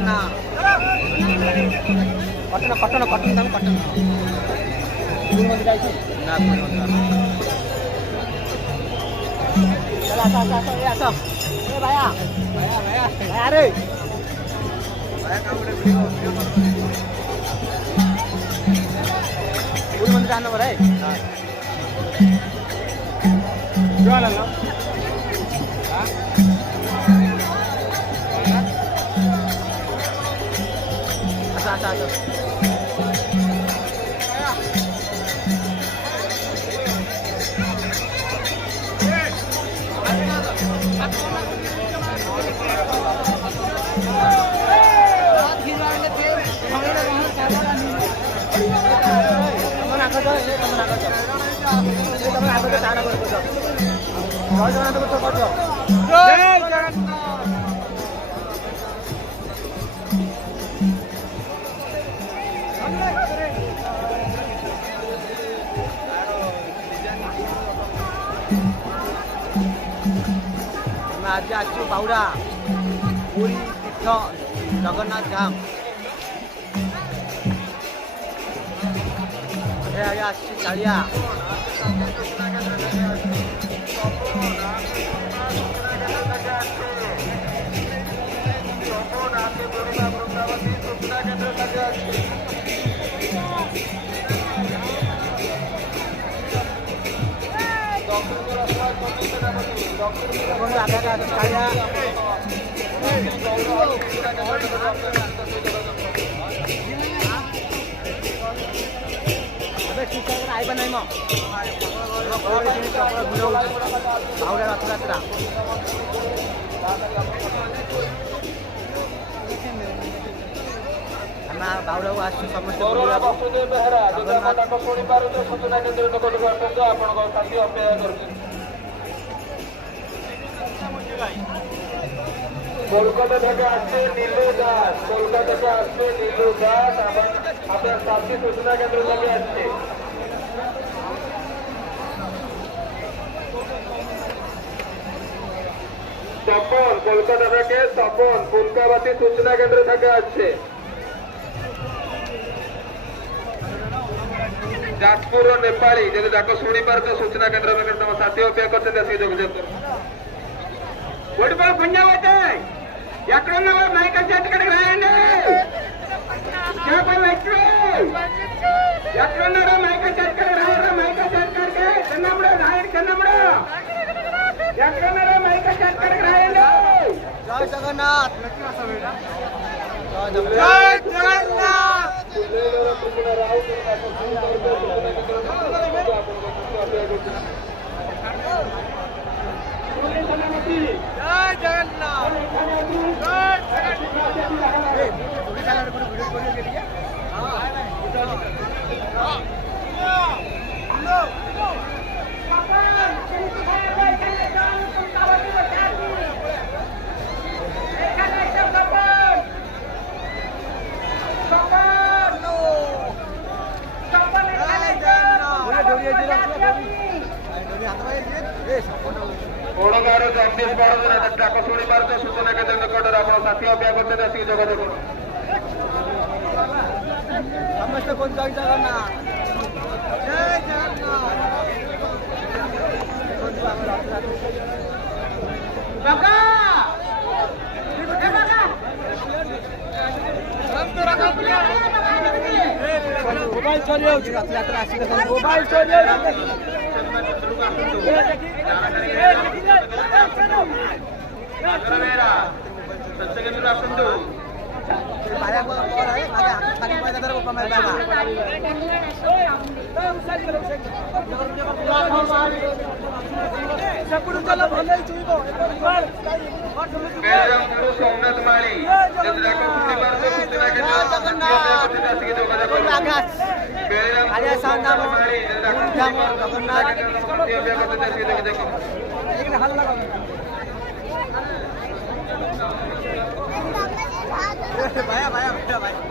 Jagannath cotton cotton cotton ଦାମ cotton ଯାଇଛି ନା ଆସ ଆସ ଆସ ଏ ଭାୟା ଭାୟା ଭାୟା ଭାୟା ରେ ଭାୟା କାମ ଗୋଟେ ଭିଡ଼ିଓ मंदिर आना बरं आहे जेवायला ना असं असं असं आज आसु बाउरा पुरी तीर्थ जगन्नाथ धाम आसि कालिया आइबा नहीं बाउरा रथयात्रा बाउरा को आसु समस्त কলকাতা থেকে আসছে নীলু দাস, কলকাতা থেকে আসছে নীলু দাস, আপনার সাথী সূচনা কেন্দ্র থেকে আসছে। তপন কলকাতা থেকে, তপন ফুলকাবাসী সূচনা কেন্দ্র থেকে আসছে। ଯାଜପୁର ନେପାଳୀ ଯଦି ଡାକ ଶୁଣିପାରୁଛ ସୂଚନା କେନ୍ଦ୍ର ପାଖରେ ତମ ସାଥୀ ଅପେକ୍ଷା କରିଛନ୍ତି ଆସିକି ଯୋଗାଯୋଗ କର। जय जगन्नाथ जय जगन्नाथ ଓଡଗାଁର ଜଗଦୀଶ ବଳଦ ଡାକ ଶୁଣିପାରୁଛ ସୂଚନା କେନ୍ଦ୍ର ନିକଟରେ ଆପଣ ସାଥୀ ଅପେକ୍ଷା କରୁଛନ୍ତି ଆସିକି ଯୋଗାଯୋଗ କର। ସମସ୍ତେ ଜୟ ଜଗନ୍ନାଥ ଜୟ ଜଗନ୍ନାଥ ମୋବାଇଲ ଚୋରି ହଉଛି ରଥଯାତ୍ରା ଆସିଲେ ମୋବାଇଲ ଚୋରି ହଉଛି ଆସନ୍ତୁ ସୋମନାଥ ମାଳି भाया भाया भाया भाई